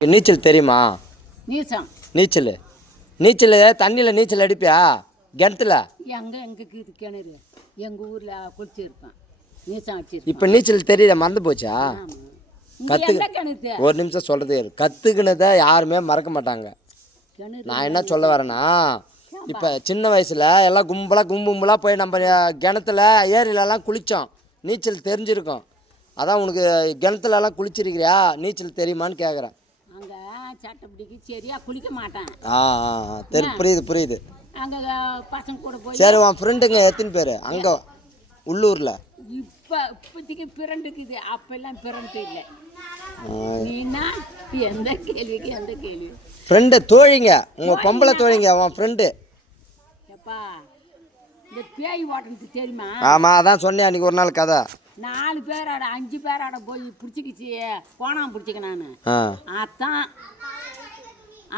நீச்சல் தெரியுமா? நீச்சல் நீச்சல் தண்ணியில் நீச்சல் அடிப்பியா? கிணத்துல எங்கே கிணறு எங்கள் ஊரில் குளிச்சிருப்பேன். நீச்சல் அடிச்சு. இப்போ நீச்சல் தெரியல, மறந்து போச்சா? ஒரு நிமிஷம் சொல்கிறது, கற்றுக்கினதை யாருமே மறக்க மாட்டாங்க. நான் என்ன சொல்ல வரேன்னா, இப்போ சின்ன வயசில் எல்லாம் கும்பலாக போய் நம்ம கிணத்துல ஏரியிலலாம் குளித்தோம், நீச்சல் தெரிஞ்சிருக்கோம். அதான் உனக்கு கிணத்துலலாம் குளிச்சிருக்கிறியா, நீச்சல் தெரியுமான்னு கேட்குறேன். அங்கே சட்டப்படிக்கு சரியா குளிக்க மாட்டேன். புரியுது. அங்கே பசங்க கூட போய். சரி, உன் ஃப்ரெண்டுங்க எத்தனை பேர் அங்கே உள்ளூரில்? இப்போதைக்கு பிறண்டுக்குது, அப்பெல்லாம் பிறண்டு இல்லை. நீனா எந்த கேள்விக்கு எந்த கேள்வி? ஃப்ரெண்டு தோழிங்க, உங்கள் பொம்பளை தோழிங்க, உன் ஃப்ரெண்டு. எப்பா இந்த பேய் ஓட்டுறது தெரியுமா? ஆமாம், அதான் சொன்னேன் அன்றைக்கி ஒரு நாள் கதை. 4 பேராட 5 பேராட போய் பிடிச்சிக்கிச்சு, போனான் பிடிச்சிக்க நான்.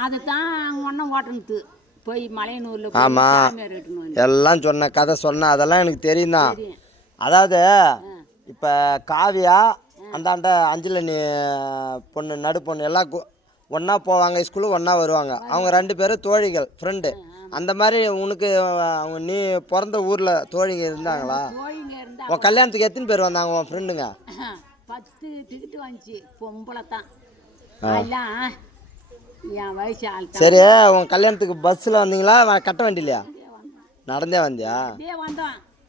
அதுதான் ஒன்றும் ஓட்டணுது போய் மலையனூரில். ஆமாம், எல்லாம் சொன்ன கதை சொன்ன அதெல்லாம் எனக்கு தெரியும் தான். அதாவது இப்போ காவியா அந்தாண்ட அஞ்சலி பொண்ணு நடு பொண்ணு எல்லாம் ஒன்றா போவாங்க, ஸ்கூலு ஒன்றா வருவாங்க. அவங்க 2 பேரும் தோழிகள், ஃப்ரெண்டு. அந்த மாதிரி உனக்கு அவங்க நீ பிறந்த ஊரில் தோழிங்க இருந்தாங்களா? உன் கல்யாணத்துக்கு எத்தனை பேர் வந்தாங்க உன் ஃப்ரெண்டுங்க? 10 டிக்கெட்டு வந்துச்சு, பொம்பளை தான் எல்லாம் என் வயசு ஆள். சரி, உன் கல்யாணத்துக்கு பஸ்ஸில் வந்தீங்களா கட்ட வண்டிலையா? நடந்தே வந்தியா?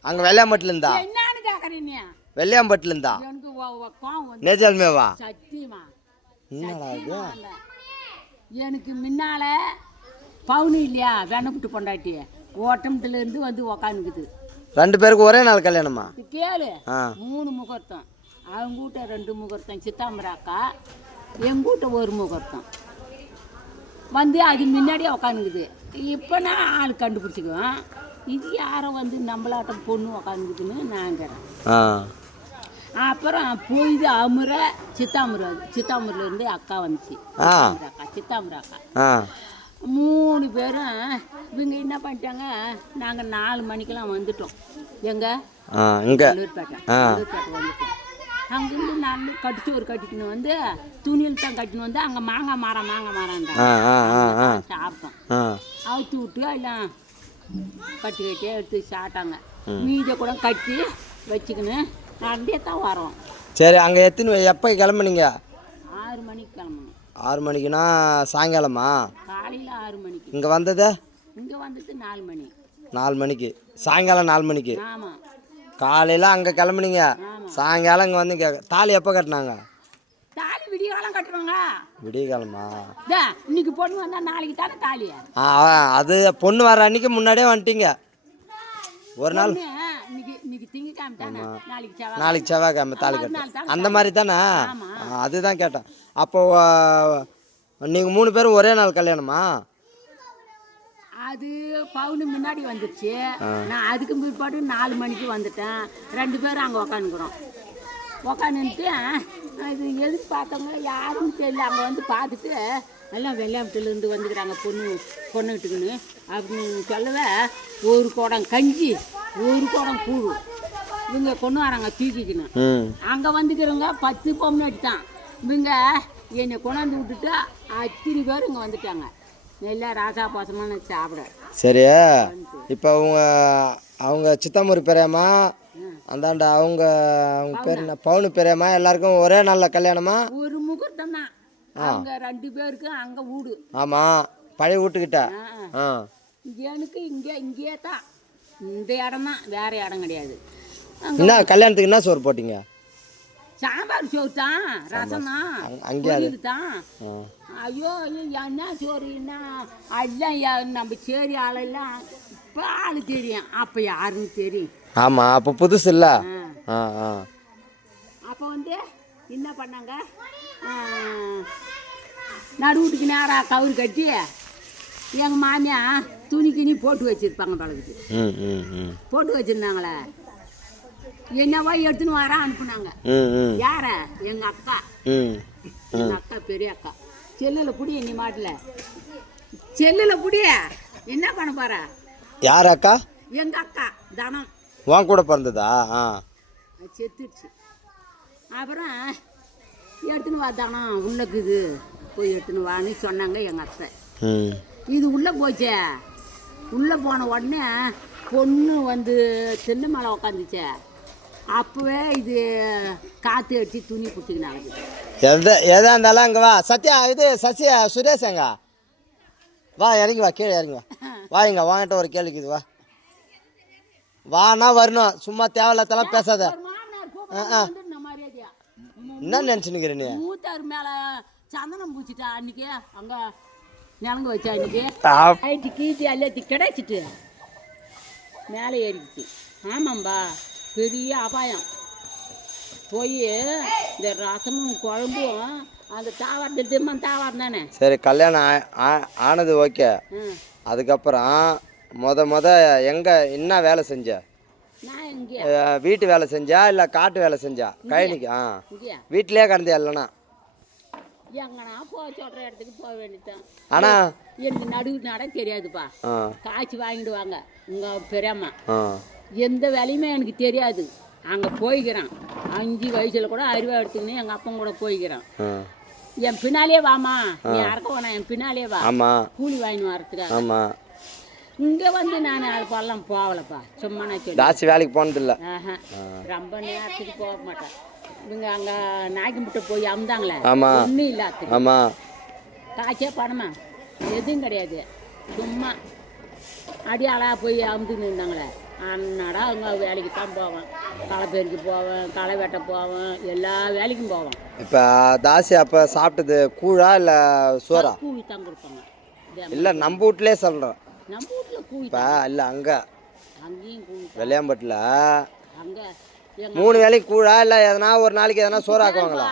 அங்கே வெள்ளையாம்பட்டில் இருந்தா? என்னன்னு கேட்குறீங்க? வெள்ளையாம்பட்டில் இருந்தா? நேஜாலுமேவா? சத்தியமா. என்னடா இது? எனக்கு முன்னால பவுனு இல்லையா, வெண்ணப்புட்டு பொண்டாட்டி ஓட்டம்லேருந்து வந்து உக்காந்துக்குது. 2 பேருக்கு ஒரே நாள் கல்யாணமா? கேளு, 3 முகூர்த்தம். அவங்க வீட்டை 2 முகூர்த்தம், சித்தாம்பரம் அக்கா எங்கூட்ட 1 முகூர்த்தம் வந்து அது முன்னாடியே உக்காந்துக்குது. இப்போ நான் ஆள் கண்டுபிடிச்சிக்குவேன், இது யாரை வந்து நம்மளாட்டம் பொண்ணு உக்காந்துக்குதுன்னு நாங்கிறேன். அப்புறம் பொய்து அமுற சித்தாம்பூர்லேருந்து அக்கா வந்துச்சு. சித்தாம்பரம் அக்கா 3 பேரும். இவங்க என்ன பண்ணிட்டாங்க, நாங்கள் 4 மணிக்கெல்லாம் வந்துட்டோம். நல்லூர்பேட்டை வந்துட்டோம். அங்கேருந்து நான் கட்டிச்சோறு கட்டிக்கணும் வந்து துணியில் தான் கட்டின்னு வந்து அங்கே மாங்காய் மரம் சாப்பிட்டோம். அவுத்து விட்டு எல்லாம் கட்டி எடுத்து சாப்பிட்டாங்க. மீதை கூட கட்டி வச்சுக்கின்னு நடந்தே தான் வரோம். சரி, அங்கே எப்போ கிளம்புனீங்க? 6 மணிக்கு கிளம்பணும். 6 மணிக்குன்னா சாயங்காலமா? காலையில் 6 மணிக்கு. இங்கே வந்தது 4 மணி. 4 மணிக்கு, சாயங்காலம் 4 மணிக்கு. ஆமாம், காலையில் அங்கே கிளம்புனீங்க, சாயங்காலம் இங்கே வந்து தாலி எப்போ கட்டினாங்க? தாலி விடிய காலம் கட்டுவாங்க. விடிய காலமா? இன்னைக்கு பொண்ணு வந்தால் நாளைக்கு தானே தாலி. அது பொண்ணு வர அன்னைக்கு முன்னாடியே வந்துட்டீங்க ஒரு நாள். நாளைக்கு செவ்வாய்க்கிழமை தாலி கட்டு, அந்த மாதிரி தானே? அதுதான் கேட்டேன். அப்போ நீங்கள் 3 பேரும் ஒரே நாள் கல்யாணமா? அது பவுனு முன்னாடி வந்துடுச்சு. நான் அதுக்கு பிற்பாடு 4 மணிக்கு வந்துட்டேன். 2 பேரும் அங்கே உக்காந்துக்கிறோம். உக்காந்துட்டு இது எதுக்கு பார்த்தவங்க யாரும் தெரியல. அங்கே வந்து பார்த்துட்டு எல்லாம் வெள்ளையாம்பட்டிலேருந்து வந்துக்கிறாங்க பொண்ணுக்கிட்டுக்குன்னு அப்படின்னு சொல்லவே 1 குடம் கஞ்சி 1 குடம் கூழ் இவங்க கொண்டு வராங்க தூக்கிக்கணும். அங்கே வந்துக்கிறவங்க 10 பொம்னாட்டி தான். இவங்க என்னை கொண்டாந்து விட்டுட்டு அத்தனை பேர் இங்கே வந்துட்டாங்க. நல்லா ராசா பாசமான சாப்பிட. சரி, இப்போ அவங்க சித்தாமூர் பெரியம்மா அந்தாண்ட அவங்க பேர் என்ன, பவுனு பெரியம்மா, எல்லாருக்கும் ஒரே நாளில் கல்யாணமா? 1 முகூர்த்தம் தான். அவங்க 2 பேருக்கு அங்கே வீடு. ஆமாம், பழைய வீட்டுக்கிட்ட. எனக்கு இங்கே தான், இந்த இடம் தான், வேற இடம் கிடையாது. என்ன கல்யாணத்துக்கு என்ன சோறு போட்டீங்க? சாம்பார் சோறு தான், ரசம் தான், அங்கே தான். ஐயோ என்ன சோறு என்ன அதெல்லாம் நம்ம சேரி ஆளெல்லாம் இப்போ ஆள் தெரியும், அப்போ யாருன்னு தெரியும். ஆமாம், அப்போ புதுசு இல்லை. அப்போ வந்து என்ன பண்ணாங்க, நடுவுட்டுக்கு நேராக கவுரு கட்டி எங்கள் மாமியா துணி போட்டு வச்சுருப்பாங்க பழகுது. போட்டு வச்சுருந்தாங்களே, என்னவா எடுத்துன்னு வர அனுப்புனாங்க. யார? எங்கள் அக்கா. எங்கள் அக்கா பெரிய அக்கா. செல்லில் புடி, நீ மாட்டில் செல்லில் புடி. என்ன பண்ண போற? யார் அக்கா? எங்கள் அக்கா தனம். உன் கூட பிறந்ததா? செத்துடுச்சு. அப்புறம் எடுத்துன்னு வா, தனம் உள்ளக்குது போய் எடுத்துன்னு வான்னு சொன்னாங்க எங்கள் அத்தை. ம் இது உள்ளே போச்சே, உள்ளே போன உடனே பொண்ணு வந்து தென்னை மேலே உக்காந்துச்சே, அப்போவே இது காற்று அடித்து துணி பிடிச்சிக்கினாங்க. எதா இருந்தாலும் அங்கே வா சத்யா, இது சசியா சுரேஷ் எங்க வா, இறங்கி வா, கீழே இறங்கி வா. வா இங்க வாங்கிட்ட ஒரு கேள்விக்கு இது வா, வானா வரணும், சும்மா தேவையில்லாதெல்லாம் பேசாத. என்ன நினச்சினுக்கிற நீ? மூத்தார் மேலே சந்தனம் பூச்சிட்டா அன்னைக்கு, அங்கே நிலங்கு வச்சா அன்னைக்கு நைட்டு கீட்டி அள்ளி கிடைச்சிட்டு மேலே ஏறிடுச்சு. ஆமாம்பா, பெரிய அபாயம். போய் இந்த ரசமும் குழம்பும் அந்த தாவாரத்தில் திம்மன் தாவாரம் தானே. சரி, கல்யாணம் ஆனது ஓகே. அதுக்கப்புறம் மொத எங்கே என்ன வேலை செஞ்ச? நான் இங்கே வீட்டு வேலை செஞ்சா இல்லை காட்டு வேலை செஞ்சா? கழனிக்கு? வீட்டிலே கிடந்தியா? இல்லைண்ணா எங்கன்னா போக சொல்கிற இடத்துக்கு போக வேண்டியதான். ஆனால் எனக்கு நட தெரியாதுப்பா. காய்ச்சி வாங்கிடுவாங்க உங்கள் பெரியம்மா. எந்த வேலையுமே எனக்கு தெரியாது. அங்கே போய்க்கிறான் 5 வயசில் கூட அருவா எடுத்துக்கின்னு எங்கள் அப்பன் கூட போய்க்கிறான். என் பின்னாலே வாமா, நீ அறக்க வேணாம், என் பின்னாலே வா, கூலி வாங்கின்னு வரத்துக்காக. ஆமாம், இங்கே வந்து நான் அது போகலாம் போகலப்பா. சும்மா நான் சொல்லி ஜாஸ்தி வேலைக்கு போனதில்லை. ரொம்ப நேரத்துக்கு போக மாட்டேன். இவங்க அங்கே நாய்க்கும்பிட்ட போய் அமுதாங்களே, ஆமாம் ஒன்றும் இல்லாத. ஆமாம், காய்ச்சா பணமா எதுவும் கிடையாது. சும்மா அடியாளாக போய் அமுதுன்னு இருந்தாங்களே, அன்னடா அவங்க வேலைக்கு தான் போவேன். களை பெருக்கு போவேன், களை வெட்ட போவேன், எல்லா வேலைக்கும் போவேன். இப்போ தாசி அப்போ சாப்பிட்டது கூழா இல்லை சோறா? கூழி தான் கொடுப்பாங்க. இல்லை நம்ம வீட்லேயே சொல்கிறோம். நம்ம வீட்டில் கூழி இப்போ இல்லை அங்கே அங்கேயும் கூழி வெள்ளையாம்பட்டில் அங்கே 3 வேலைக்கு கூழா இல்லை எதனா ஒரு நாளைக்கு எதனா சோறு ஆக்குவாங்களா?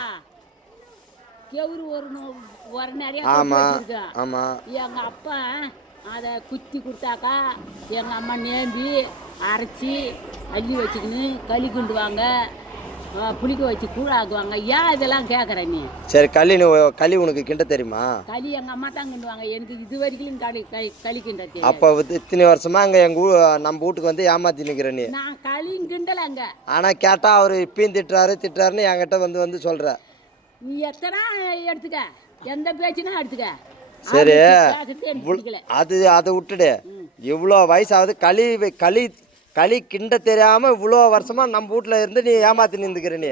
கெவுரு ஒரு நிறைய. ஆமாம் ஆமாம். எங்கள் அப்பா அதை குத்தி கொடுத்தாக்கா எங்கள் அம்மா நேம்பி அரைச்சி அள்ளி வச்சுக்கின்னு களி கிண்டுவாங்க, புளிக்க வச்சு கூழாக்குவாங்க. ஏன் இதெல்லாம் கேட்குற நீ? சரி, களி உனக்கு கிண்ட தெரியுமா? களி எங்கள் அம்மா தான் கிண்டுவாங்க. எனக்கு இது வரைக்கும் களி கிண்ட தெரியும். அப்போ இத்தனை வருஷமா அங்கே நம்ம வீட்டுக்கு வந்து ஏமாத்தி நிற்கிற நீ. நான் களி கிண்டலைங்க. ஆனால் கேட்டால் அவர் இப்பயும் திட்டுறாருன்னு என்கிட்ட வந்து சொல்கிற. நீ எத்தனை எடுத்துக்க, எந்த பேச்சுனா எடுத்துக்க. சரி, அதை விட்டுடு. இவ்வளோ வயசாவது களி கிண்ட தெரியாமல் இவ்வளோ வருஷமாக நம்ம வீட்டில் இருந்து நீ ஏமாத்தி நின்றுக்கிற நீ.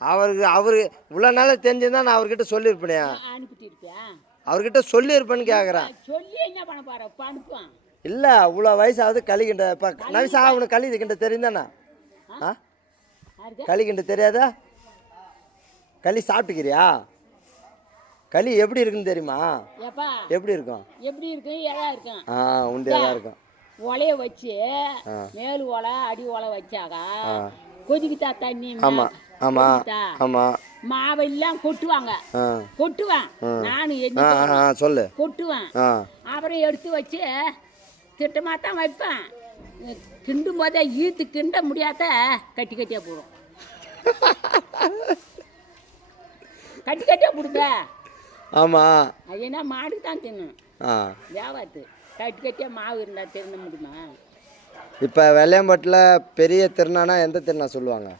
அவரு இவ்வளோ நாளாக தெரிஞ்சிருந்தா நான் அவர்கிட்ட சொல்லியிருப்பேனே. அவர்கிட்ட சொல்லியிருப்பேன்னு கேட்குறேன். சொல்லி என்ன பண்ண போற? அனுப்புவான். இல்லை, இவ்வளோ வயசாவது களி கிண்ட. இப்போ நவிசா அவனுக்கு களி கிண்ட தெரியுந்தாண்ணா? களி கிண்ட தெரியாதா? களி சாப்பிட்டுக்கிறியா? களி எப்படி இருக்குன்னு தெரியுமா? எப்படி இருக்கும்? எப்படி இருக்கும்? எதா இருக்கும். உண்டு எதா இருக்கும். ஒலைய வச்சு மேல் ஒலை அடி ஒலை வச்சாக்கா கொதிக்கிட்டா தண்ணி. ஆமா ஆமா ஆமா. மாவெல்லாம் கொட்டுவாங்க. கொட்டுவேன் நானும் என்ன சொல்லு. கொட்டுவேன். அப்புறம் எடுத்து வச்சு திட்டமாக தான் வைப்பேன். கிண்டும் போதே ஈத்து கிண்ட முடியாத கட்டி கட்டியா போடும். கட்டி கட்டியா போடுங்க. ஆமாம், அது என்ன மாடு தான் தின்னும். வியாபாரத்து கட்டி கட்டியா மாவு இருந்தால் தின்ன முடியுமா? இப்போ வெள்ளையம்பட்டில் பெரிய திருநானா எந்த திருநா சொல்லுவாங்க?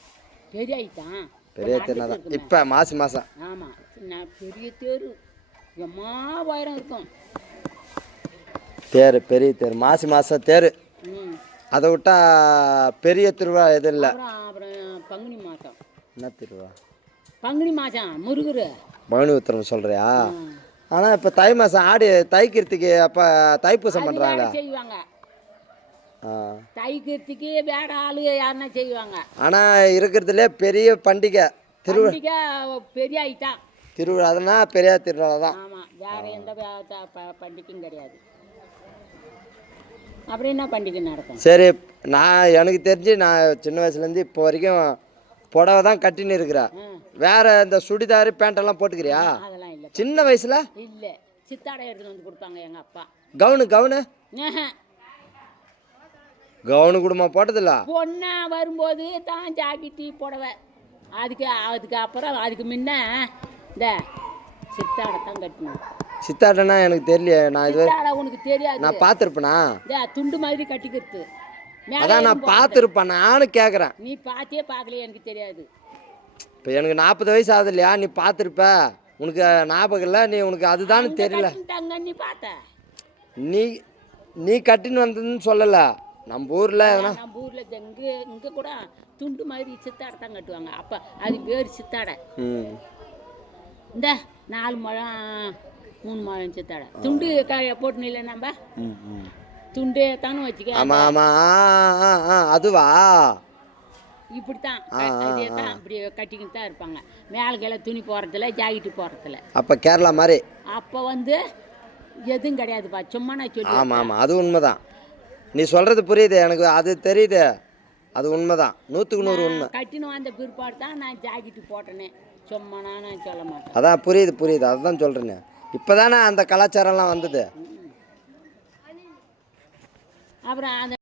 பெரிய தான். பெரிய திருநா தான். இப்போ மாதம். ஆமாம், நான் பெரிய தேர் எம்மா உயரம் இருக்கும். பெரிய தேர் மாதம் தேர். அதை விட்டா பெரிய திருவிழா எதுவும் இல்லை. அப்புறம் பங்குனி மாதம். என்ன திருவிழா? பங்குனி மாதம் முருகர் பங்குனி உத்திரம் சொல்கிறியா? ஆனால் இப்போ தை மாதம் ஆடி தைக்கிறதுக்கு அப்போ தைப்பூசம் பண்ணுறாங்களா? செய்வாங்க. தைக்கிறதுக்கு வேற ஆளு யாருன்னா செய்வாங்க. ஆனால் இருக்கிறதுலே பெரிய பண்டிகை திருவிழா பெரிய ஐட்டம் திருவிழாதுன்னா பெரிய திருவிழா தான். ஆமாம், வேற எந்த பண்டிகையும் கிடையாது. அப்புறம் என்ன பண்டிகை நடக்கும்? சரி, எனக்கு தெரிஞ்சு நான் சின்ன வயசுலேருந்து இப்போ வரைக்கும் புடவை தான் கட்டின்னு இருக்கிறேன். வேற இந்த சுடிதாரு பேண்டெல்லாம் போட்டுக்கிறியா? அதெல்லாம் இல்லை. சின்ன வயசுல இல்லை, சித்தாடை எடுத்துட்டு வந்து கொடுப்பாங்க எங்கள் அப்பா. கவுனு குடும்பம் போட்டதில்ல. பொண்ணா வரும்போது தான் ஜாக்கெட்டி புடவை. அதுக்கு அப்புறம் அதுக்கு முன்ன இந்த சித்தாடை தான் கட்டணும். சித்தாடைனா எனக்கு தெரியல. நான் இது உனக்கு தெரியாது. நான் பார்த்துருப்பேனா? துண்டு மாதிரி கட்டிக்கிறது. அதான் நான் பார்த்துருப்பேன். நானும் கேட்குறேன். நீ பார்த்தே பார்க்கலையே, எனக்கு தெரியாது. இப்போ எனக்கு 40 வயசு ஆகுது இல்லையா? நீ பார்த்துருப்ப. உனக்கு ஞாபகம் இல்லை, நீ உனக்கு அதுதான் தெரியல. நீ பார்த்த நீ நீ கட்டின்னு வந்ததுன்னு சொல்லலை, நம்ம ஊரில் எதனா நம்ம ஊரில் இங்கே கூட துண்டு மாதிரி சித்தாடை தான் கட்டுவாங்க. அப்போ அது பேர் சித்தாடை. இந்த 4 முழம் 3 முழம் சித்தாடை துண்டு போட்டுன்னு இல்லை நம்ம துண்டு தானே வச்சுக்க. ஆமாம் ஆமாம், அதுவா இப்படி தான் அதே தான் இப்படி கட்டிக்கிட்டு தான் இருப்பாங்க. மேலே கீழே துணி போடுறதில்ல, ஜாக்கெட்டு போடுறதில்ல. அப்போ கேரளா மாதிரி அப்போ வந்து எதுவும் கிடையாதுப்பா, சும்மா நான் சொல்லி. ஆமாம் ஆமாம், அது உண்மைதான். நீ சொல்கிறது புரியுது எனக்கு, அது தெரியுது, அது உண்மைதான், 100க்கு 100 உண்மை. கட்டின்னு வந்த பிற்பாடு தான் நான் ஜாக்கெட்டு போட்டேனே, சும்மா நான் சொல்ல மாட்டேன். அதான் புரியுது, அதுதான் சொல்கிறேன்னு. இப்போ தானே அந்த கலாச்சாரம்லாம் வந்தது. அப்புறம் அந்த